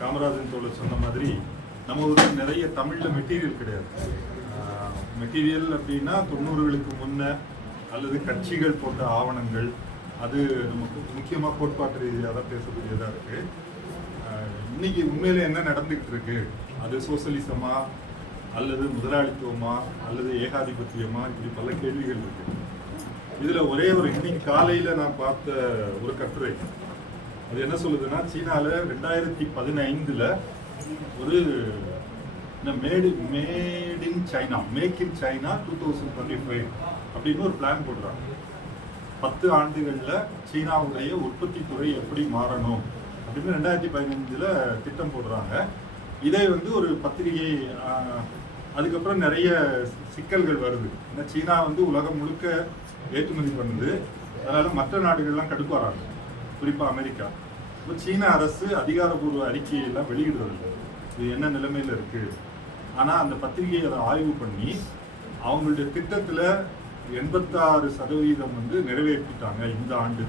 காமராஜன் தோழர் சொன்ன மாதிரி நம்ம ஊரில் நிறைய தமிழில் மெட்டீரியல் கிடையாது. மெட்டீரியல் அப்படின்னா தொண்ணூறுகளுக்கு முன்ன அல்லது கட்சிகள் போட்ட ஆவணங்கள் அது நமக்கு முக்கியமாக கோட்பாட்டு ரீதியாக தான் பேசக்கூடியதாக இருக்குது இன்னைக்கு உண்மையில் என்ன நடந்துக்கிட்டு இருக்கு? அது சோசலிசமா அல்லது முதலாளித்துவமா அல்லது ஏகாதிபத்தியமா? இப்படி பல கேள்விகள் இருக்கு. இதில் ஒரே ஒரு இன்னைக்கு காலையில் நான் பார்த்த ஒரு கட்டுரை அது என்ன சொல்லுதுன்னா சீனால ரெண்டாயிரத்தி பதினைந்துல ஒரு made made in China make in China two thousand twenty five அப்படின்னு ஒரு பிளான் போடுறாங்க. பத்து ஆண்டுகளில் சீனாவுடைய உற்பத்தி துறை எப்படி மாறணும் அப்படின்னு ரெண்டாயிரத்தி பதினைஞ்சில் திட்டம் போடுறாங்க. இதை வந்து ஒரு பத்திரிகை அதுக்கப்புறம் நிறைய சிக்கல்கள் வருது. ஏன்னா சீனா வந்து உலகம் முழுக்க ஏற்றுமதி பண்ணுது. அதனால் மற்ற நாடுகள்லாம் கடுப்பாறாங்க. குறிப்பா அமெரிக்கா. இப்போ சீன அரசு அதிகாரப்பூர்வ அறிக்கையெல்லாம் வெளியிடுறதில்லை. இது என்ன நிலைமையில இருக்கு? ஆனா அந்த பத்திரிகையை அதை ஆய்வு பண்ணி அவங்களுடைய திட்டத்துல எண்பத்தாறு சதவீதம் வந்து நிறைவேற்றிட்டாங்க இந்த ஆண்டு.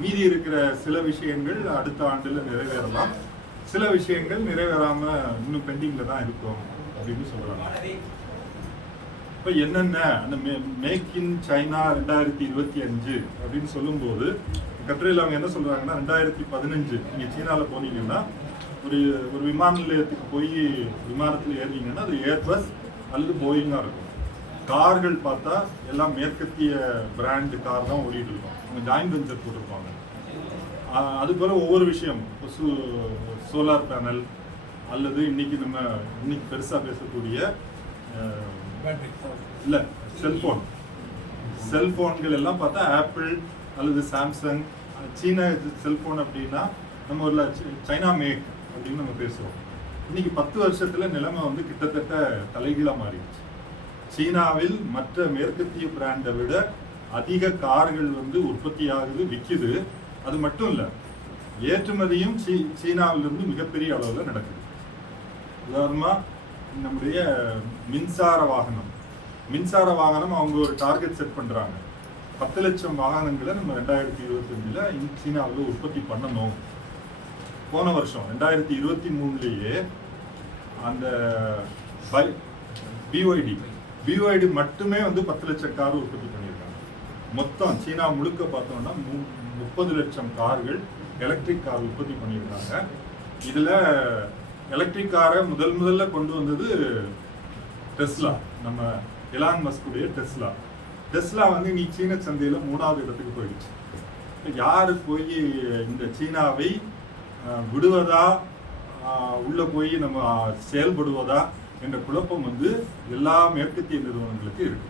மீதி இருக்கிற சில விஷயங்கள் அடுத்த ஆண்டுல நிறைவேறலாம். சில விஷயங்கள் நிறைவேறாம இன்னும் பெண்டிங்கில் தான் இருக்கும் அப்படின்னு சொல்கிறாங்க இப்ப என்னென்ன? அந்த மேக் இன் சைனா ரெண்டாயிரத்தி இருபத்தி அஞ்சு அப்படின்னு சொல்லும்போது கட்டுரையில் அவங்க என்ன சொல்றாங்கன்னா ரெண்டாயிரத்தி பதினஞ்சு நீங்க சீனால போனீங்கன்னா ஒரு ஒரு விமான நிலையத்துக்கு போய் விமானத்தில் ஏறினீங்கன்னா அது ஏர்பஸ் அல்லது போயிங்கா இருக்கும். கார்கள் பார்த்தா எல்லாம் மேற்கத்திய பிராண்ட் கார் தான் ஓடிட்டு இருக்கும். அவங்க ஜாயின் வெஞ்சர் போட்டிருப்பாங்க. ஆஹ் அது போல ஒவ்வொரு விஷயம். சோலார் பேனல் அல்லது இன்னைக்கு நம்ம இன்னைக்கு பெருசா பேசக்கூடிய இல்ல செல்போன் செல்போன்கள் எல்லாம் பார்த்தா ஆப்பிள் அல்லது சாம்சங் சீன செல்ஃபோன் அப்படின்னா நம்ம ஒரு சைனா மேக் அப்படின்னு நம்ம பேசுவோம் இன்னைக்கு பத்து வருஷத்துல நிலைமை வந்து கிட்டத்தட்ட தலைகீழாக மாறிடுச்சு. சீனாவில் மற்ற மேற்கத்திய பிராண்டை விட அதிக கார்கள் வந்து உற்பத்தி ஆகுது விற்கிது அது மட்டும் இல்லை ஏற்றுமதியும் சீ சீனாவிலிருந்து மிகப்பெரிய அளவில் நடக்குது. உதாரணமாக நம்முடைய மின்சார வாகனம். மின்சார வாகனம் அவங்க ஒரு டார்கெட் செட் பண்ணுறாங்க பத்து லட்சம் வாகனங்களை நம்ம ரெண்டாயிரத்தி இருபத்தஞ்சுல சீனாவில் உற்பத்தி பண்ணணும். போன வருஷம் ரெண்டாயிரத்தி இருபத்தி மூணுலேயே அந்த பிஒய்டி பிஒய்டி மட்டுமே வந்து பத்து லட்சம் கார் உற்பத்தி பண்ணியிருக்காங்க. மொத்தம் சீனா முழுக்க பார்த்தோம்னா மு- முப்பது லட்சம் கார்கள் எலக்ட்ரிக் கார் உற்பத்தி பண்ணியிருக்காங்க. இதில் எலக்ட்ரிக் காரை முதல் முதல்ல கொண்டு வந்தது டெஸ்லா நம்ம எலான் மஸ்குடைய டெஸ்லா டெஸ்லா வந்து நீ சீன சந்தையில் மூணாவது இடத்துக்கு போயிடுச்சு. யார் போய் இந்த சீனாவை விடுவதா உள்ளே போய் நம்ம செயல்படுவதா என்ற குழப்பம் வந்து எல்லா மேற்கத்திய நிறுவனங்களுக்கு இருக்கு.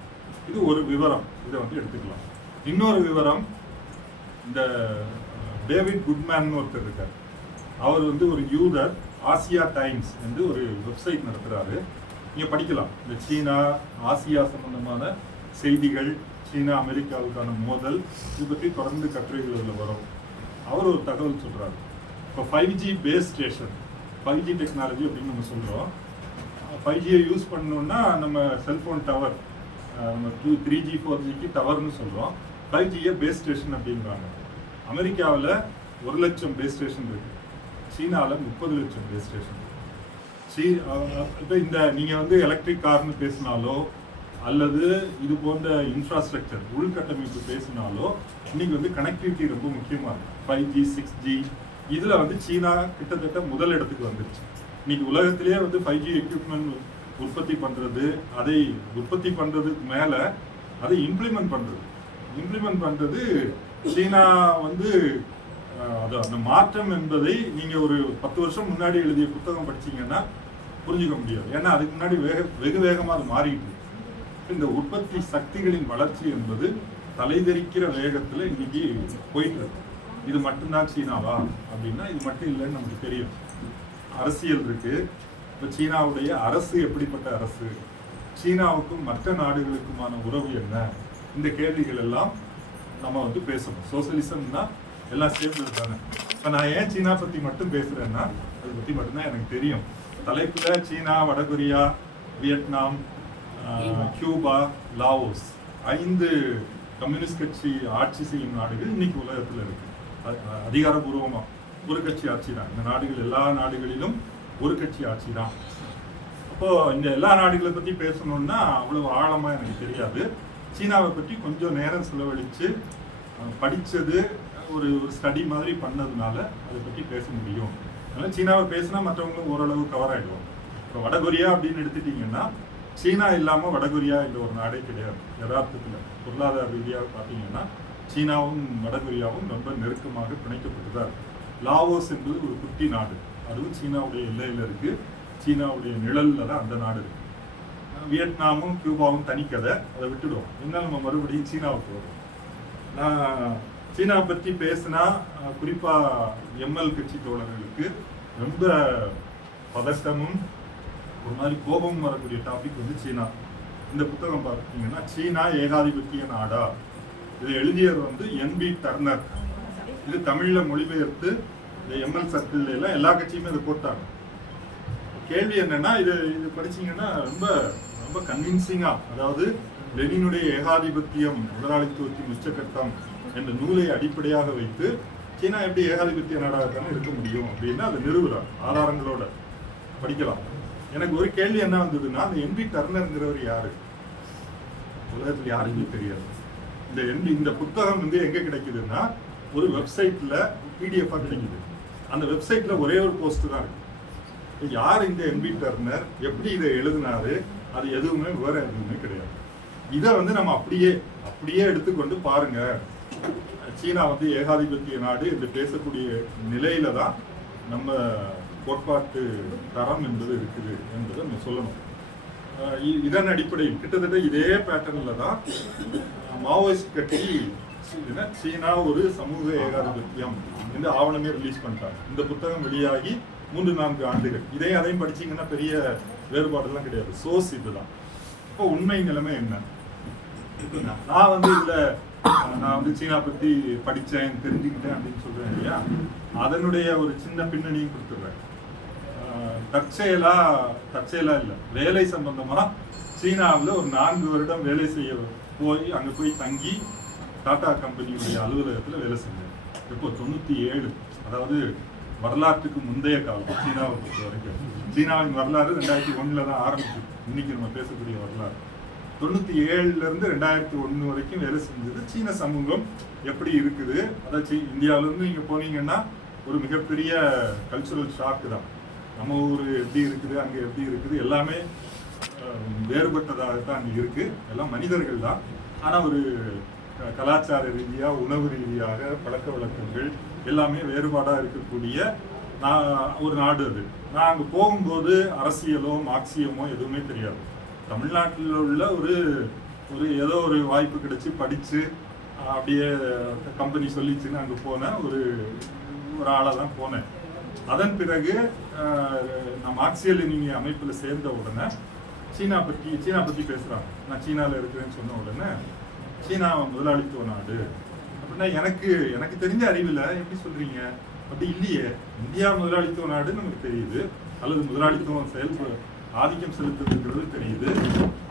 இது ஒரு விவரம். இதை வந்து எடுத்துக்கலாம். இன்னொரு விவரம் இந்த டேவிட் குட்மேன் ஒருத்தர் இருக்கார். அவர் வந்து ஒரு யூதர் ஆசியா டைம்ஸ் என்று ஒரு வெப்சைட் நடத்துகிறாரு நீங்கள் படிக்கலாம். இந்த சீனா ஆசியா சம்பந்தமான செய்திகள் சீனா அமெரிக்காவுக்கான மோதல் இது பற்றி தொடர்ந்து கட்டுரைகள் வரும். அவர் ஒரு தகவல் சொல்கிறார் இப்போ five G base station five G technology அப்படின்னு நம்ம சொல்கிறோம் ஃபைவ் ஜியை யூஸ் பண்ணணுன்னா நம்ம செல்ஃபோன் டவர் நம்ம டூ த்ரீ ஜி ஃபோர் ஜிக்கு டவர்னு சொல்கிறோம் ஃபைவ் ஜியை பேஸ் ஸ்டேஷன் அப்படிங்கிறாங்க அமெரிக்காவில் ஒரு லட்சம் பேஸ் ஸ்டேஷன் இருக்குது சீனாவில் முப்பது லட்சம் பேஸ் ஸ்டேஷன் சீ இப்போ இந்த நீங்கள் வந்து எலக்ட்ரிக் கார்னு பேசினாலோ அல்லது இது போன்ற இன்ஃப்ராஸ்ட்ரக்சர் உள்கட்டமைப்பு பேசினாலோ இன்னைக்கு வந்து கனெக்டிவிட்டி ரொம்ப முக்கியமாக இருக்கு. ஃபைவ் ஜி சிக்ஸ் ஜி இதில் வந்து சீனா கிட்டத்தட்ட முதல் இடத்துக்கு வந்துருச்சு. இன்னைக்கு உலகத்திலேயே வந்து ஃபைவ் ஜி எக்யூப்மெண்ட் உற்பத்தி பண்ணுறது அதை உற்பத்தி பண்ணுறதுக்கு மேலே அதை இம்ப்ளிமெண்ட் பண்ணுறது இம்ப்ளிமெண்ட் பண்ணுறது சீனா வந்து அது அந்த மாற்றம் என்பதை நீங்கள் ஒரு பத்து வருஷம் முன்னாடி எழுதிய புத்தகம் படிச்சீங்கன்னா புரிஞ்சுக்க முடியாது. ஏன்னா அதுக்கு முன்னாடி வேக வெகு வேகமாக அது மாறிட்டு இந்த உற்பத்தி சக்திகளின் வளர்ச்சி என்பது தலைதெறிக்கிற வேகத்துல இன்னைக்கு போயிட்டு இருக்கு இது மட்டும்தான் சீனாவா அப்படின்னா இது மட்டும் இல்லைன்னு நமக்கு தெரியும். அரசியல் இருக்கு. இப்போ சீனாவுடைய அரசு எப்படிப்பட்ட அரசு? சீனாவுக்கும் மற்ற நாடுகளுக்குமான உறவு என்ன? இந்த கேள்விகள் எல்லாம் நம்ம வந்து பேசணும். சோசியலிசம்னா எல்லாம் சேர்ந்தது தானே. இப்போ நான் ஏன் சீனா பத்தி மட்டும் பேசுறேன்னா அதை பத்தி மட்டும்தான் எனக்கு தெரியும். தலைப்பில் சீனா வடகொரியா வியட்நாம் கியூபா லாவோஸ் ஐந்து கம்யூனிஸ்ட் கட்சி ஆட்சி செய்யும் நாடுகள் இன்னைக்கு உலகத்தில் இருக்கு. அதிகாரபூர்வமாக ஒரு கட்சி ஆட்சி தான் இந்த நாடுகள் எல்லா நாடுகளிலும் ஒரு கட்சி ஆட்சி தான் அப்போ இந்த எல்லா நாடுகளை பற்றி பேசணும்னா அவ்வளவு ஆழமாக எனக்கு தெரியாது. சீனாவை பற்றி கொஞ்சம் நேரம் செலவழித்து படித்தது ஒரு ஒரு ஸ்டடி மாதிரி பண்ணதுனால அதை பற்றி பேச முடியும். அதனால் சீனாவை பேசினா மற்றவங்களும் ஓரளவு கவர் ஆகிடுவோம் இப்போ வடகொரியா அப்படின்னு எடுத்துட்டிங்கன்னா சீனா இல்லாமல் வடகொரியா என்ற ஒரு நாடே கிடையாது. யதார்த்தத்தில் பொருளாதார ரீதியாக பார்த்தீங்கன்னா சீனாவும் வடகொரியாவும் ரொம்ப நெருக்கமாக பிணைக்கப்பட்டுதான் இருக்கு. லாவோஸ் என்பது ஒரு குட்டி நாடு. அதுவும் சீனாவுடைய எல்லையில் இருக்குது சீனாவுடைய நிழலில் தான் அந்த நாடு இருக்குது வியட்நாமும் கியூபாவும் தனிக்கதை அதை விட்டுடுவோம். என்ன நம்ம மறுபடியும் சீனாவுக்கு வரும் நான் சீனாவை பற்றி பேசினா குறிப்பாக எம்எல் கட்சி தோழர்களுக்கு ரொம்ப பதட்டமும் ஒரு மாதிரி கோபம் வரக்கூடிய டாபிக் வந்து சீனா. இந்த புத்தகம் பார்த்தீங்கன்னா சீனா ஏகாதிபத்திய நாடா. இதை எழுதியவர் வந்து என்பி டர்னர் இது தமிழில் மொழிபெயர்த்து இந்த எம்எல் சர்க்கிள் எல்லாம் எல்லா கட்சியுமே இதை போட்டாங்க. கேள்வி என்னன்னா இது இது படிச்சீங்கன்னா ரொம்ப ரொம்ப கன்வின்சிங்கா அதாவது லெனினுடைய ஏகாதிபத்தியம் முதலாளித்துவத்தின் உச்சக்கட்டம் என்ற நூலை அடிப்படையாக வைத்து சீனா எப்படி ஏகாதிபத்திய நாடாகத்தானே இருக்க முடியும் அப்படின்னு அதை நிறுவுறார் ஆதாரங்களோட படிக்கலாம். எனக்கு ஒரு கேள்வி என்ன வந்ததுன்னா அந்த எம்பி டர்னர்ங்கிறவர் யாரு? உலகத்தில் யாருக்குமே தெரியாது. இந்த எம்பி இந்த புத்தகம் வந்து எங்க கிடைக்குதுன்னா ஒரு வெப்சைட்ல பிடிஎஃபா கிடைக்குது. அந்த வெப்சைட்ல ஒரே ஒரு போஸ்ட் தான் இருக்கு. யார் இந்த எம்பி டர்னர் எப்படி இதை எழுதினாரு? அது எதுவுமே விவரம் எதுவுமே கிடையாது. இதை வந்து நம்ம அப்படியே அப்படியே எடுத்துக்கொண்டு பாருங்க. சீனா வந்து ஏகாதிபத்திய நாடு என்று பேசக்கூடிய நிலையில தான் நம்ம கோட்பாட்டு தரம் என்பது இருக்குது என்பதை நம்ம சொல்லணும். இதன் அடிப்படையில் கிட்டத்தட்ட இதே பேட்டர்னில் தான் மாவோயிஸ்ட் கட்சி சீனா ஒரு சமூக ஏகாதிபத்தியம் என்று ஆவணமே ரிலீஸ் பண்ணிட்டாங்க. இந்த புத்தகம் வெளியாகி மூன்று நான்கு ஆண்டுகள். இதே அதையும் படிச்சீங்கன்னா பெரிய வேறுபாடெல்லாம் கிடையாது. சோர்ஸ் இதுதான். இப்போ உண்மை நிலைமை என்ன? நான் நான் வந்து இதில் நான் வந்து சீனா பற்றி படித்தேன் தெரிஞ்சுக்கிட்டேன் அப்படின்னு சொல்கிறேன் இல்லையா? அதனுடைய ஒரு சின்ன பின்னணியும் கொடுத்துட்றேன். தற்செயலா தற்செயலா இல்லை. வேலை சம்பந்தமா சீனாவில் ஒரு நான்கு வருடம் வேலை செய்ய போய் அங்கே போய் தங்கி டாடா கம்பெனியுடைய அலுவலகத்தில் வேலை செஞ்சேன். இப்போ தொண்ணூற்றி ஏழு அதாவது வரலாற்றுக்கு முந்தைய காலம் சீனாவை பொறுத்த வரைக்கும். சீனாவின் வரலாறு ரெண்டாயிரத்தி ஒன்றில் தான் ஆரம்பிச்சு இன்னைக்கு நம்ம பேசக்கூடிய வரலாறு. தொண்ணூற்றி ஏழுலேருந்து ரெண்டாயிரத்தி ஒன்று வரைக்கும் வேலை செஞ்சது சீன சமூகம் எப்படி இருக்குது? அதாச்சும் இந்தியாவிலேருந்து இருந்து போனீங்கன்னா ஒரு மிகப்பெரிய கல்ச்சுரல் ஷாக்கு தான். நம்ம ஊர் எப்படி இருக்குது அங்கே எப்படி இருக்குது எல்லாமே வேறுபட்டதாக தான் அங்கே இருக்குது எல்லாம் மனிதர்கள் தான். ஆனால் ஒரு க- கலாச்சார ரீதியாக உணவு ரீதியாக பழக்க வழக்கங்கள் எல்லாமே வேறுபாடாக இருக்கக்கூடிய நான் ஒரு நாடு அது. நான் அங்கே போகும்போது அரசியலோ மார்க்சியமோ எதுவுமே தெரியாது. தமிழ்நாட்டில் உள்ள ஒரு ஒரு ஏதோ ஒரு வாய்ப்பு கிடைச்சி படித்து அப்படியே கம்பெனி சொல்லிச்சுன்னு அங்கே போனேன் ஒரு ஒரு ஆளாக தான் போனேன். அதன் பிறகு நான் மார்க்சியல் நீங்கள் அமைப்பில் சேர்ந்த உடனே சீனா பற்றி சீனா பற்றி பேசுகிறாங்க நான் சீனாவில் இருக்கிறேன்னு சொன்ன உடனே சீனா முதலாளித்துவ நாடு. அப்படின்னா எனக்கு எனக்கு தெரிஞ்ச அறிவில் எப்படி சொல்கிறீங்க அப்படி இல்லையே. இந்தியா முதலாளித்துவ நாடுன்னு நமக்கு தெரியுது. அல்லது முதலாளித்துவம் செயல் ஆதிக்கம் செலுத்துதுங்கிறது தெரியுது.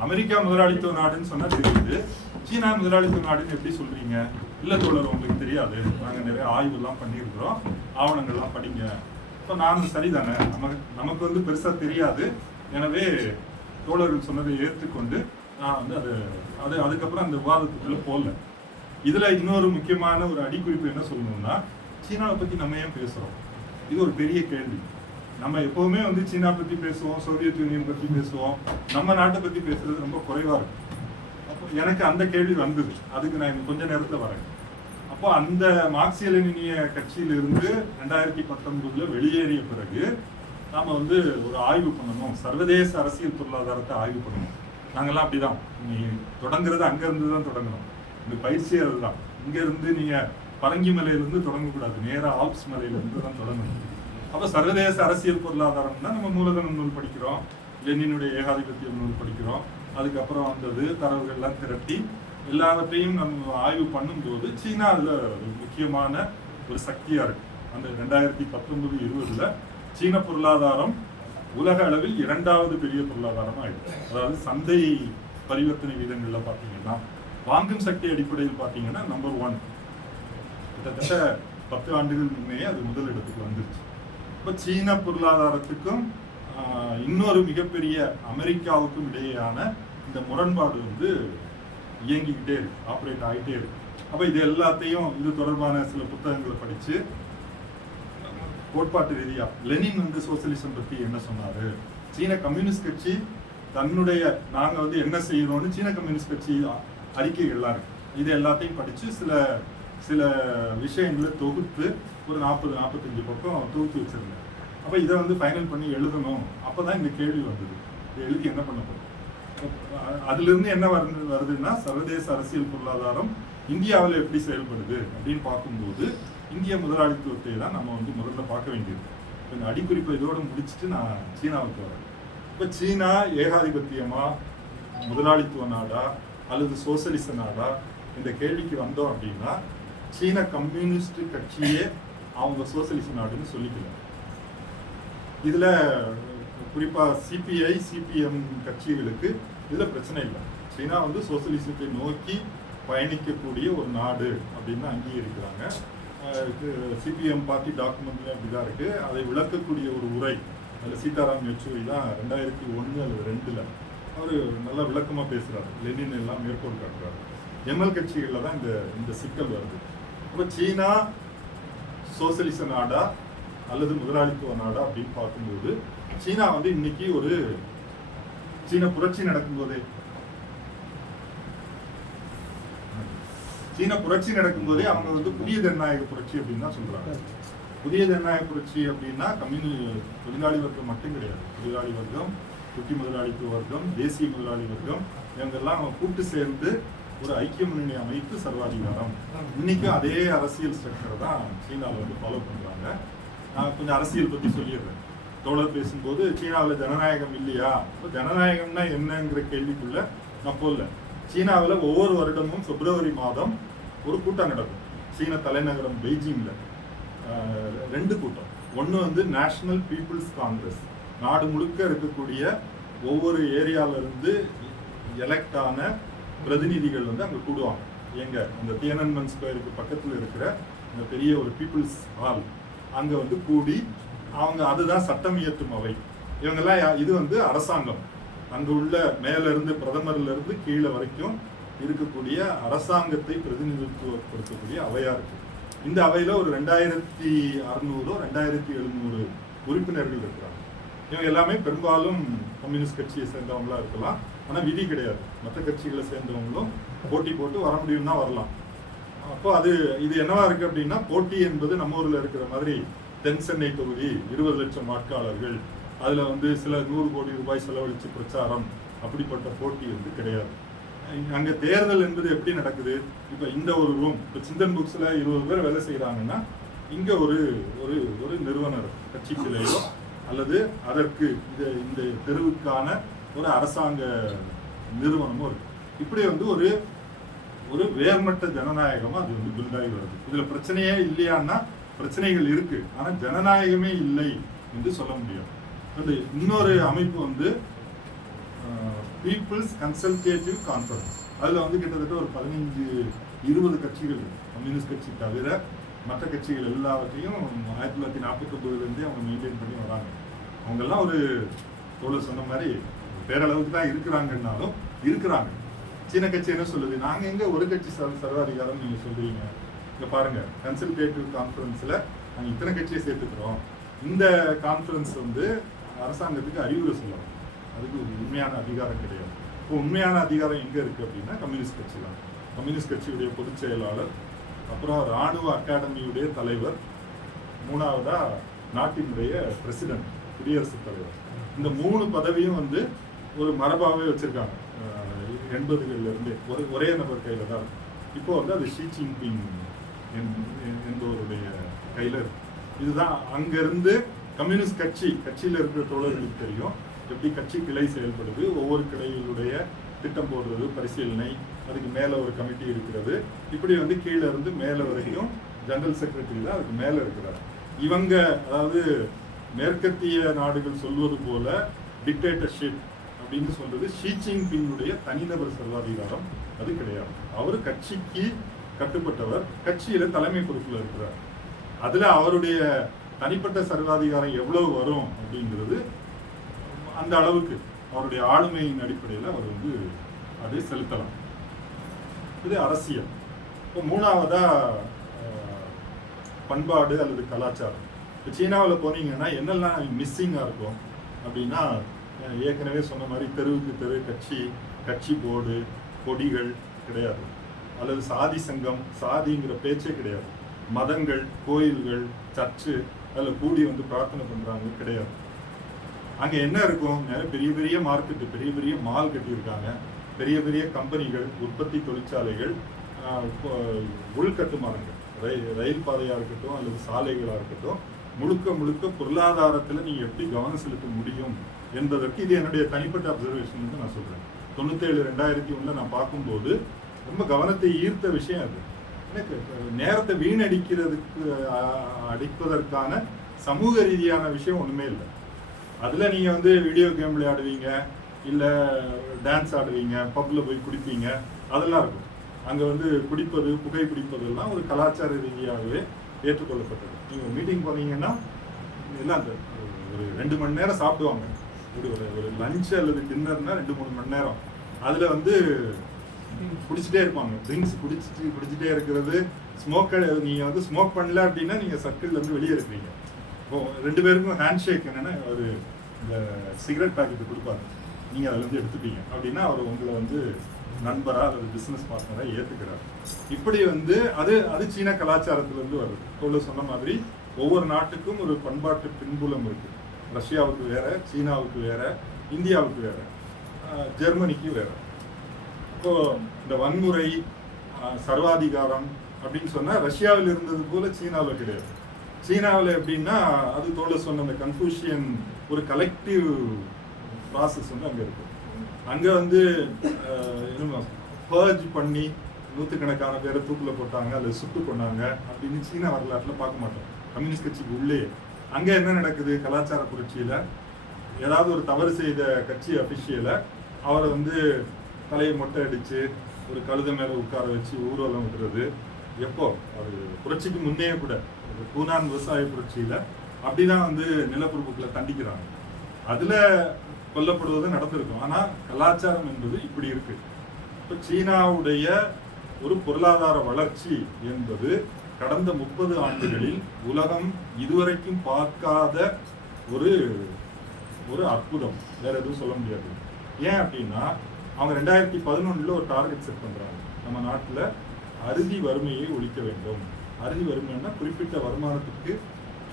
அமெரிக்கா முதலாளித்துவ நாடுன்னு சொன்னால் தெரியுது. சீனா முதலாளித்துவ நாடுன்னு எப்படி சொல்கிறீங்க இல்லை தோழர் உங்களுக்கு தெரியாது. நாங்கள் நிறைய ஆய்வுலாம் பண்ணியிருக்கிறோம். ஆவணங்கள்லாம் படிங்க. இப்போ நான் சரிதானே? நமக்கு நமக்கு வந்து பெருசாக தெரியாது. எனவே தோழர்கள் சொன்னதை ஏற்றுக்கொண்டு நான் வந்து அது அது அதுக்கப்புறம் அந்த விவாதத்துக்குள்ளே போகல. இதில் இன்னொரு முக்கியமான ஒரு அடிக்குறிப்பு என்ன சொல்லணும்னா சீனாவை பற்றி நம்ம ஏன் பேசுகிறோம் இது ஒரு பெரிய கேள்வி. நம்ம எப்போவுமே வந்து சீனா பற்றி பேசுவோம் சோவியத் யூனியன் பற்றி பேசுவோம். நம்ம நாட்டை பற்றி பேசுறது ரொம்ப குறைவாக இருக்கும் அப்போ எனக்கு அந்த கேள்வி வந்தது. அதுக்கு நான் இன்னும் கொஞ்ச நேரத்தில் வரேன். அப்போ அந்த மார்க்சிய லெனினிய கட்சியிலிருந்து ரெண்டாயிரத்தி பத்தொன்பதுல வெளியேறிய பிறகு நாம வந்து ஒரு ஆய்வு பண்ணணும். சர்வதேச அரசியல் பொருளாதாரத்தை ஆய்வு பண்ணணும். நாங்கெல்லாம் அப்படிதான். நீ தொடங்குறது அங்கேருந்து தான் தொடங்கணும். இந்த பயிற்சி அதுதான் இங்கேருந்து நீங்கள் நீங்க பரங்கி மலையிலேருந்து தொடங்கக்கூடாது. நேராக ஆல்ப்ஸ் மலையிலேருந்து தான் தொடங்கணும். அப்போ சர்வதேச அரசியல் பொருளாதாரம்னா நம்ம மூலதனம் நூல் படிக்கிறோம். லெனினுடைய ஏகாதிபத்தியம் நூல் படிக்கிறோம். அதுக்கப்புறம் வந்தது தரவுகள்லாம் திரட்டி எல்லாவற்றையும் நம்ம ஆய்வு பண்ணும்போது சீனா அதில் ஒரு முக்கியமான ஒரு சக்தியாக இருக்கு. அந்த ரெண்டாயிரத்தி பத்தொன்பது இருபதுல சீன பொருளாதாரம் உலக அளவில் இரண்டாவது பெரிய பொருளாதாரமாக ஆயிடுச்சு. அதாவது சந்தை பரிவர்த்தனை விதங்களில் பார்த்தீங்கன்னா வாங்கும் சக்தி அடிப்படையில் பார்த்தீங்கன்னா நம்பர் ஒன் கிட்டத்தட்ட பத்து ஆண்டுகள் முன்னே அது முதலிடத்துக்கு வந்துருச்சு. இப்போ சீன பொருளாதாரத்துக்கும் இன்னொரு மிகப்பெரிய அமெரிக்காவுக்கும் இடையேயான இந்த முரண்பாடு வந்து இயங்கிக்கிட்டே இருக்கு ஆப்ரேட் ஆகிட்டே இருக்கு. அப்போ இது எல்லாத்தையும் இது தொடர்பான சில புத்தகங்களை படித்து கோட்பாட்டு ரீதியாக லெனின் வந்து சோசியலிசம் பற்றி என்ன சொன்னாரு? சீன கம்யூனிஸ்ட் கட்சி தன்னுடைய நாங்கள் வந்து என்ன செய்யறோம்னு சீன கம்யூனிஸ்ட் கட்சி அறிக்கைகள்லாம் இருக்கு. இது எல்லாத்தையும் படித்து சில சில விஷயங்களை தொகுத்து ஒரு நாற்பது நாற்பத்தஞ்சு பக்கம் தொகுத்து வச்சுருந்தேன் அப்போ இதை வந்து ஃபைனல் பண்ணி எழுதணும். அப்போ தான் இந்த கேள்வி வந்தது. இதை எழுதி என்ன பண்ண போகிறோம் அதுலேருந்து என்ன வருது வருதுன்னா சர்வதேச அரசியல் பொருளாதாரம் இந்தியாவில் எப்படி செயல்படுது அப்படின்னு பார்க்கும்போது இந்திய முதலாளித்துவத்தை தான் நம்ம வந்து முதல்ல பார்க்க வேண்டியது கொஞ்சம் இந்த அடிக்குறிப்பை இதோட முடிச்சுட்டு நான் சீனாவுக்கு வரேன். இப்போ சீனா ஏகாதிபத்தியமா முதலாளித்துவ நாடா அல்லது சோசலிச நாடா இந்த கேள்விக்கு வந்தோம் அப்படின்னா சீன கம்யூனிஸ்ட் கட்சியே அவங்க சோசலிச நாடுன்னு சொல்லிக்கலாம் இதில் குறிப்பாக சிபிஐ சிபிஎம் கட்சிகளுக்கு இதில் பிரச்சனை இல்லை. சீனா வந்து சோசியலிசத்தை நோக்கி பயணிக்கக்கூடிய ஒரு நாடு அப்படின்னு அங்கீகரிக்கிறாங்க. சிபிஎம் பார்ட்டி டாக்குமெண்ட்ல அப்படிதான் இருக்குது அதை விளக்கக்கூடிய ஒரு உரை அதில் சீதாராம் யெச்சூரி தான் ரெண்டாயிரத்தி ஒன்று அல்லது ரெண்டில் அவர் நல்லா விளக்கமாக பேசுகிறார் லெனின் எல்லாம் மேற்கோள் காட்டுறாரு. எம்எல் கட்சிகளில் தான் இந்த இந்த சிக்கல் வருது. அப்போ சீனா சோசியலிச நாடா அல்லது முதலாளித்துவ நாடா அப்படின்னு பார்க்கும்போது சீனா வந்து இன்னைக்கு ஒரு சீன புரட்சி நடக்கும்போதே சீன புரட்சி நடக்கும்போதே அவங்க வந்து புதிய ஜனநாயக புரட்சி அப்படின்னு தான் சொல்றாங்க. புதிய ஜனநாயக புரட்சி அப்படின்னா கம்யூனி தொழிலாளி வர்க்கம் மட்டும் கிடையாது. தொழிலாளி வர்க்கம் குட்டி முதலாளித்துவ வர்க்கம் தேசிய முதலாளி வர்க்கம் இவங்கெல்லாம் கூட்டு சேர்ந்து ஒரு ஐக்கிய முன்னணி அமைத்து சர்வாதிகாரம். இன்னைக்கு அதே அரசியல் ஸ்ட்ரக்சர் தான் சீனாவில் வந்து ஃபாலோ பண்றாங்க. நான் கொஞ்சம் அரசியல் பத்தி சொல்லிடுறேன். தோழர் பேசும்போது சீனாவில் ஜனநாயகம் இல்லையா? இப்போ ஜனநாயகம்னா என்னங்கிற கேள்விக்குள்ள நான் போகல சீனாவில் ஒவ்வொரு வருடமும் பிப்ரவரி மாதம் ஒரு கூட்டம் நடக்கும். சீன தலைநகரம் பெய்ஜிங்கில் ரெண்டு கூட்டம். ஒன்று வந்து நேஷ்னல் பீப்புள்ஸ் காங்கிரஸ் நாடு முழுக்க இருக்கக்கூடிய ஒவ்வொரு ஏரியாவிலிருந்து எலெக்ட் ஆன பிரதிநிதிகள் வந்து அங்கே கூடுவாங்க. எங்க அந்த தியனன்மன் ஸ்கொயருக்கு பக்கத்தில் இருக்கிற இந்த பெரிய ஒரு பீப்புள்ஸ் ஹால் அங்கே வந்து கூடி அவங்க அதுதான் சட்டம் இயற்றும் அவை. இவங்கெல்லாம் யா- இது வந்து அரசாங்கம். அங்கு உள்ள மேலிருந்து பிரதமர்லேருந்து கீழே வரைக்கும் இருக்கக்கூடிய அரசாங்கத்தை பிரதிநிதித்துவப்படுத்தக்கூடிய அவையாக இருக்கு. இந்த அவையில் ஒரு ரெண்டாயிரத்தி அறுநூறோ ரெண்டாயிரத்தி எழுநூறு உறுப்பினர்கள் இருக்கிறாங்க. இவங்க எல்லாமே பெரும்பாலும் கம்யூனிஸ்ட் கட்சியை சேர்ந்தவங்களா இருக்கலாம். ஆனால் விதி கிடையாது. மற்ற கட்சிகளை சேர்ந்தவங்களும் போட்டி போட்டு வர முடியும்னா வரலாம். அப்போ அது இது என்னவா இருக்கு அப்படின்னா போட்டி என்பது நம்ம ஊரில் இருக்கிற மாதிரி தென் சென்னை தொகுதி இருபது லட்சம் வாக்காளர்கள். அதில் வந்து சில நூறு கோடி ரூபாய் செலவழித்து பிரச்சாரம் அப்படிப்பட்ட போட்டி வந்து கிடையாது. அங்கே தேர்தல் என்பது எப்படி நடக்குது? இப்போ இந்த ஒரு ரூம் இப்போ சிந்தன் புக்ஸில் இருபது பேர் வேலை செய்கிறாங்கன்னா இங்கே ஒரு ஒரு ஒரு நிறுவனர் கட்சி கிளையோ அல்லது அதற்கு இந்த இந்த தெருவுக்கான ஒரு அரசாங்க நிறுவனமோ இருக்கு. இப்படி வந்து ஒரு ஒரு வேர்மட்ட ஜனநாயகமாக அது வந்து பில்டாகி வருது. இதில் பிரச்சனையே இல்லையான்னா பிரச்சனைகள் இருக்கு. ஆனால் ஜனநாயகமே இல்லை என்று சொல்ல முடியும். அது இன்னொரு அமைப்பு வந்து பீப்புள்ஸ் கன்சல்டேட்டிவ் கான்ஃபரன்ஸ் அதில் வந்து கிட்டத்தட்ட ஒரு பதினஞ்சு இருபது கட்சிகள் கம்யூனிஸ்ட் கட்சி தவிர மற்ற கட்சிகள் எல்லாவற்றையும் ஆயிரத்தி தொள்ளாயிரத்தி நாற்பத்தி ஒன்பதுலேருந்தே அவங்க மெயின்டைன் பண்ணி வராங்க. அவங்கெல்லாம் ஒரு தோழர் சொன்ன மாதிரி பேரளவுக்கு தான் இருக்கிறாங்கன்னாலும் இருக்கிறாங்க. சீன கட்சி என்ன சொல்லுது? நாங்கள் எங்கே ஒரு கட்சி சர்வ சர்வாதிகாரம் நீங்கள் சொல்லுவீங்க இங்க பாருங்க கன்சல்டேட்டிவ் கான்ஃபரன்ஸ்ல நாங்கள் இத்தனை கட்சியை சேர்த்துக்கிறோம். இந்த கான்ஃபரன்ஸ் வந்து அரசாங்கத்துக்கு அறிவுரை சொல்லணும். அதுக்கு ஒரு உண்மையான அதிகாரம் கிடையாது. இப்போ உண்மையான அதிகாரம் எங்கே இருக்குது அப்படின்னா கம்யூனிஸ்ட் கட்சி தான் கம்யூனிஸ்ட் கட்சியுடைய பொதுச் செயலாளர் அப்புறம் ராணுவ அகாடமியுடைய தலைவர் மூணாவதாக நாட்டினுடைய பிரசிடென்ட் குடியரசுத் தலைவர். இந்த மூணு பதவியும் வந்து ஒரு மரபாகவே வச்சுருக்காங்க. அஹ் ஒரே ஒரே நபர் கையில் தான் இருக்கு. இப்போ வந்து அது ஷி ஜின்பிங் என்பவருடைய கையில் இருக்கு. இதுதான் அங்கிருந்து கம்யூனிஸ்ட் கட்சி கட்சியில் இருக்கிற தோழர்களுக்கு தெரியும். எப்படி கட்சி கிளை செயல்படுது ஒவ்வொரு கிளையினுடைய திட்டம் போடுறது பரிசீலனை அதுக்கு மேலே ஒரு கமிட்டி இருக்கிறது. இப்படி வந்து கீழே இருந்து மேலே வரைக்கும் ஜெனரல் செக்ரட்டரி தான் அதுக்கு மேலே இருக்கிறார். இவங்க அதாவது மேற்கத்திய நாடுகள் சொல்வது போல டிக்டேட்டர்ஷிப் அப்படின்னு சொல்றது ஷி ஜின்பிங்குடைய தனிநபர் சர்வாதிகாரம் அது கிடையாது. அவர் கட்சிக்கு கட்டுப்பட்டவர் கட்சியில தலைமை பொறுப்பில் இருக்கிறார். அதுல அவருடைய தனிப்பட்ட சர்வாதிகாரம் எவ்வளவு வரும் அப்படிங்கிறது அந்த அளவுக்கு அவருடைய ஆளுமையின் அடிப்படையில் அவர் வந்து அதை செலுத்தலாம். இது அரசியல். இப்போ மூணாவதா பண்பாடு அல்லது கலாச்சாரம். இப்போ சீனாவில் போனீங்கன்னா என்னெல்லாம் மிஸ்ஸிங்காக இருக்கும் அப்படின்னா ஏற்கனவே சொன்ன மாதிரி தெருவுக்கு தெரு கட்சி கட்சி போர்டு கொடிகள் கிடையாது. அல்லது சாதி சங்கம் சாதிங்கிற பேச்சே கிடையாது. மதங்கள் கோயில்கள் சர்ச்சு அதில் கூடி வந்து பிரார்த்தனை பண்ணுறாங்க கிடையாது. அங்கே என்ன இருக்கும்? நிறைய பெரிய பெரிய மார்க்கெட்டு பெரிய பெரிய மால் கட்டியிருக்காங்க. பெரிய பெரிய கம்பெனிகள் உற்பத்தி தொழிற்சாலைகள் உள்கட்டு இப்போ உள்கட்டுமானங்கள் ரயில் ரயில் பாதையாக இருக்கட்டும் அல்லது சாலைகளாக இருக்கட்டும் முழுக்க முழுக்க பொருளாதாரத்தில் நீங்கள் எப்படி கவனம் செலுத்த முடியும் என்பதற்கு இது என்னுடைய தனிப்பட்ட அப்சர்வேஷன் நான் சொல்கிறேன் தொண்ணூத்தேழு ரெண்டாயிரத்தி ஒன்றில் நான் பார்க்கும்போது ரொம்ப கவனத்தை ஈர்த்த விஷயம் அது. எனக்கு நேரத்தை வீணடிக்கிறதுக்கு அடிப்பதற்கான சமூக ரீதியான விஷயம் ஒன்றுமே இல்லை. அதில் நீங்கள் வந்து வீடியோ கேம் விளையாடுவீங்க இல்லை டான்ஸ் ஆடுவீங்க பப்பில் போய் குடிப்பீங்க அதெல்லாம் இருக்கும். அங்கே வந்து குடிப்பது புகை பிடிப்பதெல்லாம் ஒரு கலாச்சார ரீதியாகவே ஏற்றுக்கொள்ளப்பட்டது. நீங்கள் மீட்டிங் போனீங்கன்னா எல்லாம் அந்த ஒரு ரெண்டு மணி நேரம் சாப்பிடுவாங்க. ஒரு ஒரு ஒரு லஞ்ச் அல்லது டின்னர்னா ரெண்டு மூணு மணி நேரம். அதில் வந்து குடிச்சிட்டே இருப்பாங்க. ட்ரிங்க்ஸ் குடிச்சிட்டு குடிச்சிட்டே இருக்கிறது. ஸ்மோக் நீங்கள் வந்து ஸ்மோக் பண்ணல அப்படின்னா நீங்கள் சர்க்கிள்லேருந்து வெளியே இருப்பீங்க. இப்போ ரெண்டு பேருக்கும் ஹேண்ட் ஷேக் என்னென்னா ஒரு இந்த சிகரெட் பேக்கெட்டு கொடுப்பாரு நீங்கள் அதில் வந்து எடுத்துப்பீங்க. அப்படின்னா அவர் உங்களை வந்து நண்பராக அல்லது பிஸ்னஸ் பார்ட்னராக ஏற்றுக்கிறார் இப்படி வந்து அது அது சீன கலாச்சாரத்துலேருந்து வருது. தொழில சொன்ன மாதிரி ஒவ்வொரு நாட்டுக்கும் ஒரு பண்பாட்டு பின்புலம் இருக்குது ரஷ்யாவுக்கு வேற சீனாவுக்கு வேற இந்தியாவுக்கு வேற ஜெர்மனிக்கு வேற. இப்போது இந்த வன்முறை சர்வாதிகாரம் அப்படின்னு சொன்னால் ரஷ்யாவில் இருந்தது போல சீனாவில் கிடையாது. சீனாவில் எப்படின்னா அது தோழ சொன்ன அந்த கன்ஃபூஷியன் ஒரு கலெக்டிவ் ப்ராசஸ் வந்து அங்கே இருக்கு. அங்கே வந்து பர்ஜ் பண்ணி நூற்றுக்கணக்கான பேரை தூக்கில் போட்டாங்க அதில் சுட்டு கொண்டாங்க அப்படின்னு சீனா வரலாற்றில் பார்க்க மாட்டோம். கம்யூனிஸ்ட் கட்சிக்கு உள்ளே. அங்கே என்ன நடக்குது? கலாச்சார புரட்சியில் ஏதாவது ஒரு தவறு செய்த கட்சி அபிஷியலை அவரை வந்து தலையை மொட்டை அடித்து ஒரு கழுத மேலே உட்கார வச்சு ஊர்வலம் விடுறது. எப்போ? அது புரட்சிக்கு முன்னே கூட. பூனான் விவசாய புரட்சியில் அப்படிதான் வந்து நிலப்பிரபுக்களை தண்டிக்கிறாங்க. அதில் கொல்லப்படுவது நடந்திருக்கும். ஆனால் கலாச்சாரம் என்பது இப்படி இருக்கு. இப்போ சீனாவுடைய ஒரு பொருளாதார வளர்ச்சி என்பது கடந்த முப்பது ஆண்டுகளில் உலகம் இதுவரைக்கும் பார்க்காத ஒரு ஒரு அற்புதம். வேற எதுவும் சொல்ல முடியாது. ஏன் அப்படின்னா அவங்க ரெண்டாயிரத்தி பதினொன்றில் ஒரு டார்கெட் செட் பண்ணுறாங்க நம்ம நாட்டில் அறுதி வறுமையை ஒழிக்க வேண்டும். அறுதி வறுமைன்னா குறிப்பிட்ட வருமானத்துக்கு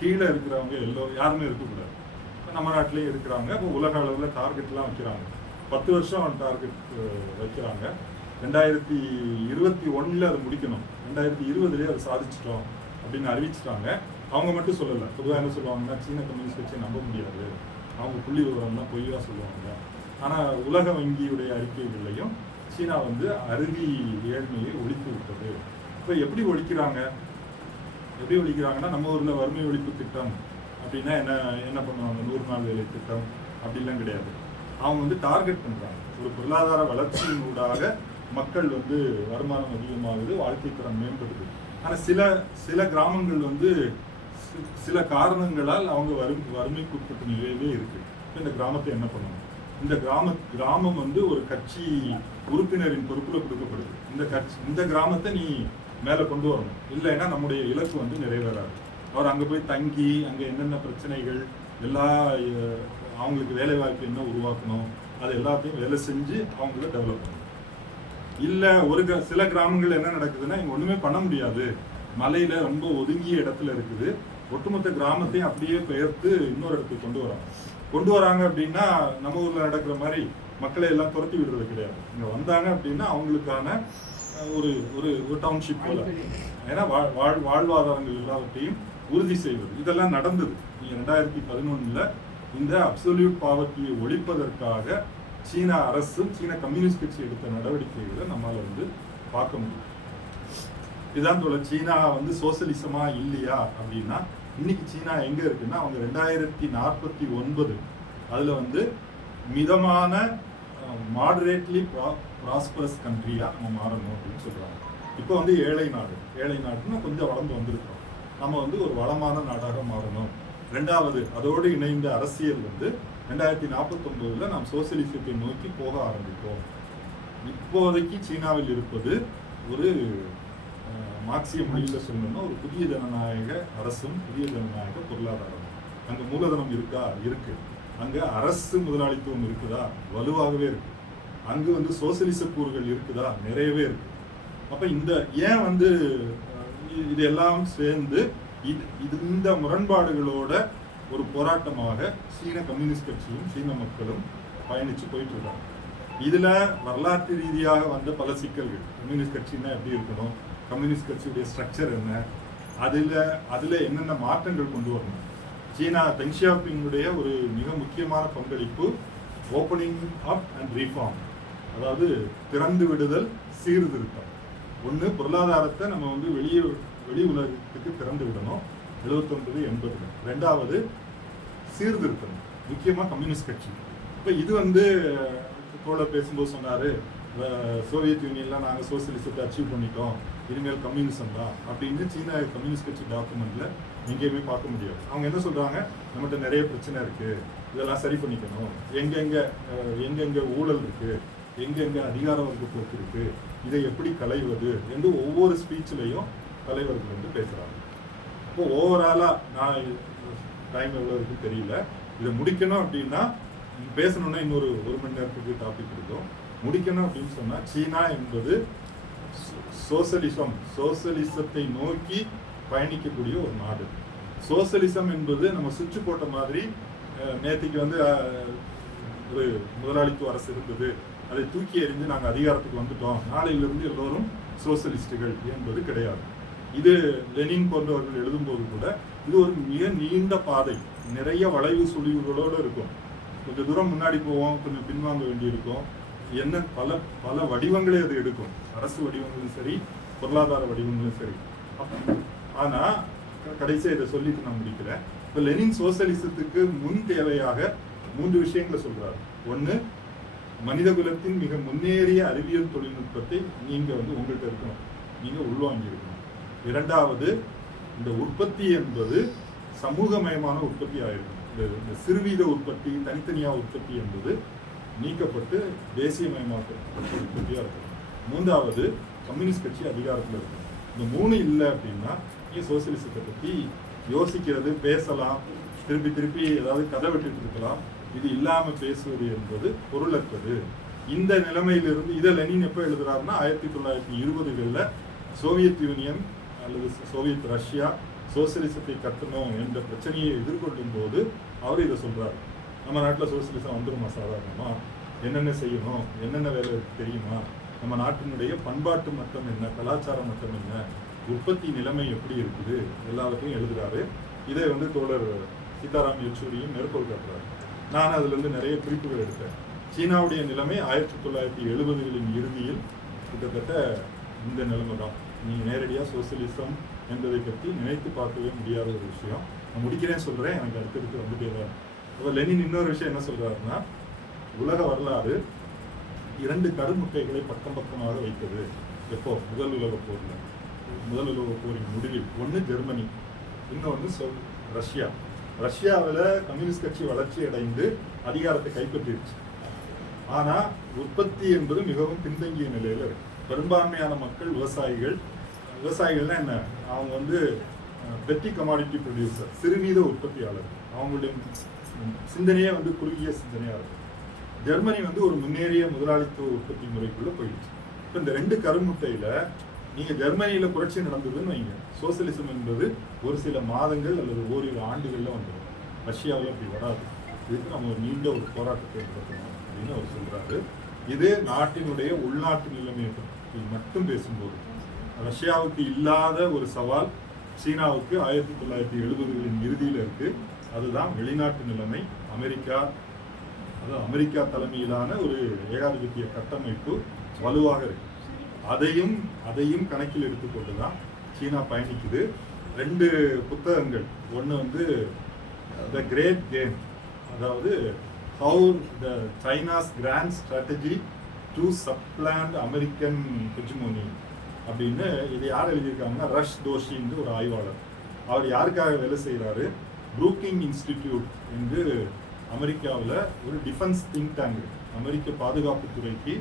கீழே இருக்கிறவங்க எல்லோ யாருமே இருக்கக்கூடாது. இப்போ நம்ம நாட்டிலேயே இருக்கிறாங்க. இப்போ உலக அளவில் டார்கெட்லாம் வைக்கிறாங்க. பத்து வருஷம் டார்கெட் வைக்கிறாங்க. ரெண்டாயிரத்தி இருபத்தி ஒன்றில் அதை முடிக்கணும். ரெண்டாயிரத்தி இருபதுலேயே அதை சாதிச்சிட்டோம் அப்படின்னு அறிவிச்சிட்டாங்க. அவங்க மட்டும் சொல்லலை. பொதுவாக என்ன சொல்லுவாங்கன்னா சீன கம்யூனிஸ்ட் கட்சியை நம்ப முடியாது. அவங்க புள்ளி விவரம்லாம் பொய்யாக சொல்லுவாங்க. ஆனால் உலக வங்கியுடைய அறிக்கைகள்லையும் சீனா வந்து அருவி ஏழ்மையை ஒழித்து விட்டது. இப்போ எப்படி ஒழிக்கிறாங்க? எப்படி ஒழிக்கிறாங்கன்னா நம்ம ஊரில் வறுமை ஒழிப்பு திட்டம் அப்படின்னா என்ன என்ன பண்ணுவாங்க? நூறு நாள் வேலை திட்டம் அப்படிலாம் கிடையாது. அவங்க வந்து டார்கெட் பண்ணுறாங்க ஒரு பொருளாதார வளர்ச்சியின் ஊடாக மக்கள் வந்து வருமானம் அதிகமாகுது வாழ்க்கை தரம் மேம்படுது. ஆனால் சில சில கிராமங்கள் வந்து சில காரணங்களால் அவங்க வறுமை வறுமைக்குட்பட்ட நிலையிலே இருக்குது இந்த கிராமத்தை என்ன பண்ணணும்? இந்த கிராம கிராமம் வந்து ஒரு கட்சி உறுப்பினரின் பொறுப்புல கொடுக்கப்படுது. இந்த கட்சி இந்த கிராமத்தை நீ மேல கொண்டு வரணும். இல்லைன்னா நம்முடைய இலக்கு வந்து நிறைவேறாது. அவர் அங்க போய் தங்கி அங்க என்னென்ன பிரச்சனைகள் எல்லா அவங்களுக்கு வேலை வாய்ப்பு என்ன உருவாக்கணும் அது எல்லாத்தையும் வேலை செஞ்சு அவங்கள டெவலப் பண்ணணும். இல்லை ஒரு சில கிராமங்கள் என்ன நடக்குதுன்னா இங்க ஒண்ணுமே பண்ண முடியாது. மலையில ரொம்ப ஒதுங்கிய இடத்துல இருக்குது. ஒட்டுமொத்த கிராமத்தையும் அப்படியே பெயர்த்து இன்னொரு இடத்துக்கு கொண்டு வராங்க. கொண்டு வராங்க அப்படின்னா நம்ம ஊரில் நடக்கிற மாதிரி மக்களை எல்லாம் துரத்தி விடுறது கிடையாது. இங்கே வந்தாங்க அப்படின்னா அவங்களுக்கான ஒரு ஒரு ஒரு டவுன்ஷிப் போல. ஏன்னா வாழ்- வாழ் வாழ்வாதாரங்கள் எல்லாவற்றையும் உறுதி செய்வது. இதெல்லாம் நடந்தது. நீங்க ரெண்டாயிரத்தி பதினொன்றில் இந்த அப்சல்யூட் பாவர்ட்டியை ஒழிப்பதற்காக சீன அரசும் சீன கம்யூனிஸ்ட் கட்சி எடுத்த நடவடிக்கைகளை நம்மளால் வந்து பார்க்க முடியும். இதான் சொல்ல சீனா வந்து சோசியலிசமா இல்லையா அப்படின்னா இன்னைக்கு சீனா எங்க இருக்குன்னா அவங்க ரெண்டாயிரத்தி நாற்பத்தி ஒன்பது அதுல வந்து மிதமான மாடரேட்லி ப்ரா ப்ராஸ்பரஸ் கண்ட்ரியாக நம்ம மாறணும் அப்படின்னு சொல்கிறாங்க இப்போ வந்து ஏழை நாடு ஏழை நாடுன்னா கொஞ்சம் வளர்ந்து வந்திருக்கோம் நம்ம வந்து ஒரு வளமான நாடாக மாறணும். ரெண்டாவது அதோடு இணைந்த அரசியல் வந்து ரெண்டாயிரத்தி நாற்பத்தொம்போதில் நாம் சோசியலிசத்தை நோக்கி போக ஆரம்பிப்போம் இப்போதைக்கு சீனாவில் இருப்பது ஒரு மார்க்சிய மொழியில் சொல்லணும்னா ஒரு புதிய ஜனநாயக அரசும் புதிய ஜனநாயக பொருளாதாரம் அங்கே மூலதனம் இருக்கா? இருக்கு. அங்கே அரசு முதலாளித்துவம் இருக்குதா? வலுவாகவே இருக்கு. அங்கு வந்து சோசியலிச கூறுகள் இருக்குதா? நிறையவே இருக்கு. அப்போ இந்த ஏன் வந்து இது எல்லாம் இதெல்லாம் சேர்ந்து இது இது இந்த முரண்பாடுகளோட ஒரு போராட்டமாக சீன கம்யூனிஸ்ட் கட்சியும் சீன மக்களும் பயணித்து போயிட்டு இருக்காங்க இதில் வரலாற்று ரீதியாக வந்த பல சிக்கல்கள். கம்யூனிஸ்ட் கட்சின்னா எப்படி இருக்கணும்? கம்யூனிஸ்ட் கட்சியுடைய ஸ்ட்ரக்சர் என்ன? அதில் அதில் என்னென்ன மாற்றங்கள் கொண்டு வரணும்? சீனா டெங் ஒரு மிக முக்கியமான பங்களிப்பு ஓப்பனிங் அப் அண்ட் ரீஃபார்ம் அதாவது திறந்து விடுதல் சீர்திருத்தம். ஒன்று பொருளாதாரத்தை நம்ம வந்து வெளியே வெளி உலகத்துக்கு திறந்து விடணும். எழுபத்தொன்பது எண்பது ரெண்டாவது சீர்திருத்தம். முக்கியமாக கம்யூனிஸ்ட் கட்சி. இப்போ இது வந்து தோழர் பேசும்போது சொன்னார் சோவியத் யூனியன்லாம் நாங்கள் சோசியலிசத்தை அச்சீவ் பண்ணிட்டோம். இனிமேல் கம்யூனிசம் தான் அப்படின்னு சீனா கம்யூனிஸ்ட் கட்சி டாக்குமெண்ட்ல எங்கேயுமே பார்க்க முடியாது. அவங்க என்ன சொல்றாங்க? நம்மகிட்ட நிறைய பிரச்சனை இருக்கு. இதெல்லாம் சரி பண்ணிக்கணும். எங்கெங்க எங்கெங்க ஊழல் இருக்கு? எங்கெங்க அதிகார வர்க்க போக்கு இருக்கு? இதை எப்படி களைவது? என்று ஒவ்வொரு ஸ்பீச்லையும் தலைவர்கள் வந்து பேசுறாங்க. இப்போ ஓவராலா நான் டைம் எவ்வளோ இருக்குன்னு தெரியல. இதை முடிக்கணும் அப்படின்னா பேசணும்னா இன்னொரு ஒரு மணி நேரத்துக்கு டாபிக் இருக்கும். முடிக்கணும் அப்படின்னு சொன்னால் சீனா என்பது சோசலிசம் சோசலிசத்தை நோக்கி பயணிக்கக்கூடிய ஒரு நாடு. சோசலிசம் என்பது நம்ம சுவிட்ச் போட்ட மாதிரி நேற்றுக்கு வந்து ஒரு முதலாளித்துவ அரசு இருந்தது. அதை தூக்கி எறிந்து நாங்கள் அதிகாரத்துக்கு வந்துட்டோம். நாளையிலிருந்து எல்லோரும் சோசலிஸ்டுகள் என்பது கிடையாது. இது லெனின் போன்றவர்கள் எழுதும்போது கூட இது ஒரு மிக நீண்ட பாதை. நிறைய வளைவு சுழிவுகளோடு இருக்கும். கொஞ்சம் தூரம் முன்னாடி போவோம் கொஞ்சம் பின்வாங்க வேண்டியிருக்கும். என்ன? பல பல வடிவங்களே அது எடுக்கும். அரசு வடிவங்களும் சரி பொருளாதார வடிவங்களும் சரி. ஆனா க- இதை சொல்லிட்டு நான் முடிக்கிறேன். இப்போ லெனின் சோசலிசத்துக்கு முன் தேவையாக மூன்று விஷயங்களை சொல்றாரு. ஒன்று மனித குலத்தின் மிக முன்னேறிய அறிவியல் தொழில்நுட்பத்தை நீங்க வந்து உங்கள்கிட்ட இருக்கணும். நீங்க உள்வாங்கி இருக்கணும் இரண்டாவது இந்த உற்பத்தி என்பது சமூகமயமான உற்பத்தி ஆயிருக்கும் இந்த இந்த சிறுவீத உற்பத்தி தனித்தனியாக உற்பத்தி என்பது நீக்கப்பட்டு தேசியமயமாக்கப்பட்ட இருக்கும் மூன்றாவது கம்யூனிஸ்ட் கட்சி அதிகாரத்தில் இருக்கும் இந்த மூணு இல்லை அப்படின்னா நீ சோசியலிசத்தை பற்றி யோசிக்கிறது பேசலாம் திருப்பி திருப்பி ஏதாவது கதை விட்டுட்டு இருக்கலாம். இது இல்லாமல் பேசுவது என்பது பொருளற்றது. இந்த நிலைமையிலிருந்து இதை லெனின் எப்போ எழுதுறாருன்னா ஆயிரத்தி தொள்ளாயிரத்தி இருபதுகளில் சோவியத் யூனியன் அல்லது சோவியத் ரஷ்யா சோசியலிசத்தை கட்டணும் என்ற பிரச்சனையை எதிர்கொள்ளும் போது அவர் இதை சொல்கிறார் நம்ம நாட்டில் சோசியலிசம் வந்துருமா சாதாரணமா? என்னென்ன செய்யணும்? என்னென்ன வேலை தெரியுமா? நம்ம நாட்டினுடைய பண்பாட்டு மட்டம் என்ன? கலாச்சாரம் மட்டம் என்ன? உற்பத்தி நிலைமை எப்படி இருக்குது? எல்லாவற்றையும் எழுதுகிறாரு இதை வந்து தோழர் சீதாராம் யெச்சூரியும் மேற்கோள் காட்டுறாரு. நான் அதுலேருந்து நிறைய குறிப்புகள் எடுத்தேன். சீனாவுடைய நிலைமை ஆயிரத்தி தொள்ளாயிரத்தி எழுபதுகளின் இறுதியில் கிட்டத்தட்ட இந்த நிலைமை தான். நீங்கள் நேரடியாக சோசியலிசம் என்பதை பற்றி நினைத்து பார்க்கவே முடியாத ஒரு விஷயம். நான் முடிக்கிறேன் சொல்கிறேன் எனக்கு அடுத்தடுத்து வந்துட்டே தான் அப்போ லெனின் இன்னொரு விஷயம் என்ன சொல்கிறாருன்னா உலக வரலாறு இரண்டு கருமுட்டைகளை பக்கம் பக்கமாக வைத்தது. எப்போ? முதல் உலக போரில். முதல் உலக போரின் முடிவில். ஒன்று ஜெர்மனி இன்னொன்று சொல் ரஷ்யா. ரஷ்யாவில் கம்யூனிஸ்ட் கட்சி வளர்ச்சி அடைந்து அதிகாரத்தை கைப்பற்றிடுச்சு ஆனால் உற்பத்தி என்பது மிகவும் பின்தங்கிய நிலையில் இருக்கு. பெரும்பான்மையான மக்கள் விவசாயிகள் விவசாயிகள்னா என்ன? அவங்க வந்து பெட்டி கமாடிட்டி ப்ரொடியூசர் சிறுவீத உற்பத்தியாளர். அவங்களுடைய சிந்தனையே வந்து குறுகிய சிந்தனையாக இருக்கும். ஜெர்மனி வந்து ஒரு முன்னேறிய முதலாளித்துவ உற்பத்தி முறைக்குள்ளே போயிடுச்சு. இப்போ இந்த ரெண்டு கருமுட்டையில் நீங்கள் ஜெர்மனியில் புரட்சி நடந்ததுன்னு வைங்க. சோசியலிசம் என்பது ஒரு சில மாதங்கள் அல்லது ஓரிரு ஆண்டுகளில் வந்துடும். ரஷ்யாவில் அப்படி வராது. இதுக்கு நம்ம ஒரு நீண்ட ஒரு போராட்டத்தை நடத்தணும் அப்படின்னு அவர் சொல்கிறாரு இது நாட்டினுடைய உள்நாட்டு நிலைமையை பற்றி மட்டும் பேசும்போது ரஷ்யாவுக்கு இல்லாத ஒரு சவால் சீனாவுக்கு ஆயிரத்தி தொள்ளாயிரத்தி எழுபதுகளின் இறுதியில் இருக்குது அதுதான் வெளிநாட்டு நிலைமை. அமெரிக்கா அதாவது அமெரிக்கா தலைமையிலான ஒரு ஏகாதிபத்திய கட்டமைப்பு வலுவாக இருக்கு. அதையும் அதையும் கணக்கில் எடுத்துக்கொண்டு தான் சீனா பயணிக்குது. ரெண்டு புத்தகங்கள். ஒன்று வந்து த கிரேட் கேம் அதாவது how the China's grand strategy to supplant American hegemony அப்படின்னு இது யார் எழுதியிருக்காங்கன்னா ரஷ் தோஷின்னு ஒரு ஆய்வாளர். அவர் யாருக்காக வேலை செய்கிறாரு ப்ரூக்கிங் இன்ஸ்டிடியூட் என்று அமெரிக்காவில் ஒரு டிஃபென்ஸ் திங்க் டேங்க் அமெரிக்க பாதுகாப்பு துறைக்கு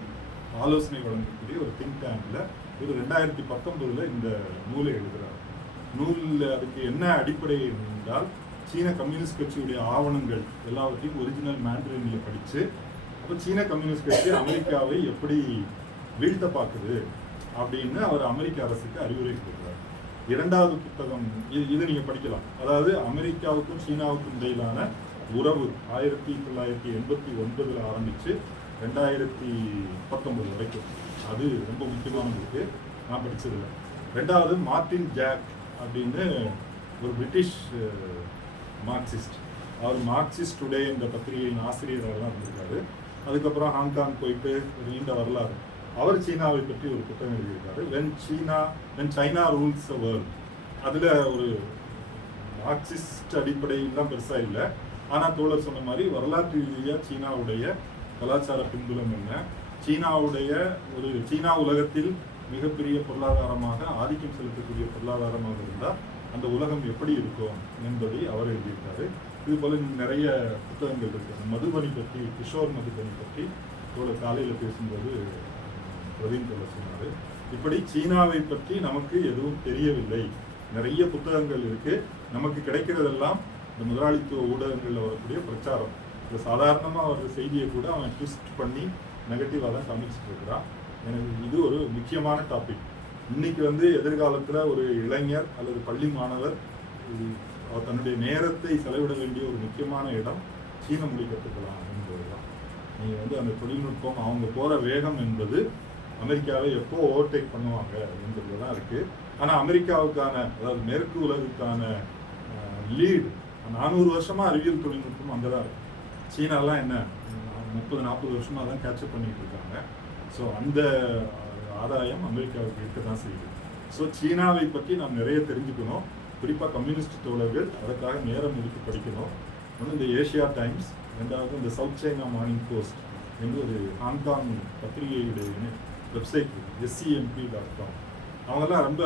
ஆலோசனை வழங்கக்கூடிய ஒரு திங்க் டேங்கில் ஒரு ரெண்டாயிரத்தி பத்தொம்போதில் இந்த நூலை எழுதுகிறார் நூலில் அதுக்கு என்ன அடிப்படை என்றால் சீன கம்யூனிஸ்ட் கட்சியுடைய ஆவணங்கள் எல்லாவற்றையும் ஒரிஜினல் மேண்ட்ரினில் படித்து அப்போ சீன கம்யூனிஸ்ட் கட்சி அமெரிக்காவை எப்படி வீழ்த்த பார்க்குது அப்படின்னு அவர் அமெரிக்க அரசுக்கு அறிவுரை கொடுக்குறார். இரண்டாவது புத்தகம் இது இது நீங்கள் படிக்கலாம். அதாவது அமெரிக்காவுக்கும் சீனாவுக்கும் இடையிலான உறவு ஆயிரத்தி தொள்ளாயிரத்தி எண்பத்தி ஒன்பதுல ஆரம்பித்து ரெண்டாயிரத்தி பத்தொன்பது வரைக்கும். அது ரொம்ப முக்கியமான புக்கு நான் படிச்சதில்லை. ரெண்டாவது மார்ட்டின் ஜாக் அப்படின்னு ஒரு பிரிட்டிஷ் மார்க்சிஸ்ட். அவர் மார்க்சிஸ்ட் டுடே என்ற பத்திரிகையின் ஆசிரியராக தான் இருந்திருக்காரு. அதுக்கப்புறம் ஹாங்காங் போயிட்டு ஒரு நீண்ட வரலாறு. அவர் சீனாவை பற்றி ஒரு புத்தகம் எழுதியிருக்காரு. வென் சீனா வென் சைனா ரூல்ஸ் வேர்ல்ட் அதில் ஒரு மார்க்சிஸ்ட் அடிப்படையெல்லாம் பெருசாக இல்லை. ஆனால் தோழர் சொன்ன மாதிரி வரலாற்று ரீதியாக சீனாவுடைய கலாச்சார பின்புலம் என்ன? சீனாவுடைய ஒரு சீனா உலகத்தில் மிகப்பெரிய பொருளாதாரமாக ஆதிக்கம் செலுத்தக்கூடிய பொருளாதாரமாக இருந்தால் அந்த உலகம் எப்படி இருக்கும் என்பதை அவர் எழுதியிருக்காரு. இது போல நிறைய புத்தகங்கள் இருக்கு. மதுபனி பற்றி கிஷோர் மதுபனி பற்றி தோழர் காலையில் பேசும்போது பிரவீன் சொல்ல சொன்னார். இப்படி சீனாவை பற்றி நமக்கு எதுவும் தெரியவில்லை. நிறைய புத்தகங்கள் இருக்கு. நமக்கு கிடைக்கிறதெல்லாம் இந்த முதலாளித்துவ ஊடகங்களில் வரக்கூடிய பிரச்சாரம். இந்த சாதாரணமாக வர்ற செய்தியை கூட அவன் ட்விஸ்ட் பண்ணி நெகட்டிவாக தான் காமிச்சிட்டு இருக்கிறான். எனக்கு இது ஒரு முக்கியமான டாபிக் இன்னைக்கு வந்து எதிர்காலத்தில் ஒரு இளைஞர் அல்லது பள்ளி மாணவர் அவர் தன்னுடைய நேரத்தை செலவிட வேண்டிய ஒரு முக்கியமான இடம் சீன மொழி கற்றுக்கலாம் தான். நீங்கள் வந்து அந்த தொழில்நுட்பம் அவங்க போகிற வேகம் என்பது அமெரிக்காவை எப்போ ஓவர்டேக் பண்ணுவாங்க அப்படின்றது தான் இருக்குது ஆனால் அமெரிக்காவுக்கான அதாவது மேற்கு உலகுக்கான லீடு நானூறு வருஷமாக அறிவியல் தொழில்நுட்பம் அங்கே தான் இருக்குது சீனாலாம் என்ன முப்பது நாற்பது வருஷமாக தான் கேட்சப் பண்ணிகிட்டு இருக்காங்க. ஸோ அந்த ஆதாயம் அமெரிக்காவுக்கு இருக்க தான் செய்யுது. ஸோ சீனாவை பற்றி நாம் நிறைய தெரிஞ்சுக்கணும். குறிப்பாக கம்யூனிஸ்ட் தோழர்கள் அதற்காக நேரம் ஒதுக்கி படிக்கணும். ஒன்று இந்த ஏஷியா டைம்ஸ் ரெண்டாவது இந்த சவுத் சைனா மார்னிங் போஸ்ட் என்று ஒரு ஹாங்காங் பத்திரிகையுடைய வெப்சைட் எஸ்சிஎம்பி டாட் காம் அவங்கெல்லாம் ரொம்ப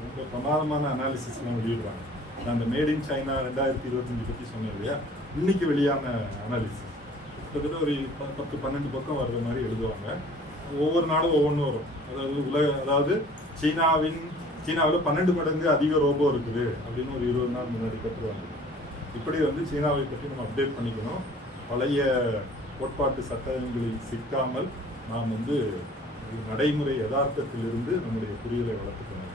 ரொம்ப பிரமாதமான அனாலிசிஸ்லாம் வெளியிடுறாங்க. நான் அந்த மேட் இன் சைனா ரெண்டாயிரத்தி இருபத்தஞ்சு பற்றி சொன்னேன் இல்லையா? இன்னைக்கு வெளியான அனாலிசிஸ் கிட்டத்தட்ட ஒரு ப- பத்து பன்னெண்டு பக்கம் வர்ற மாதிரி எழுதுவாங்க. ஒவ்வொரு நாளும் ஒவ்வொன்றும் வரும். அதாவது உலக அதாவது சீனாவின் சீனாவில் பன்னெண்டு மடங்கு அதிக ரோபோ இருக்குது அப்படின்னு ஒரு இருபது நாள் முன்னாடி கட்டுருவாங்க இப்படி வந்து சீனாவை பற்றி நம்ம அப்டேட் பண்ணிக்கணும். பழைய கோட்பாட்டு சட்டங்களில் சிக்காமல் நாம் வந்து நடைமுறை யதார்த்தத்திலிருந்து நம்முடைய புரிதலை வளர்த்துக்கணும்.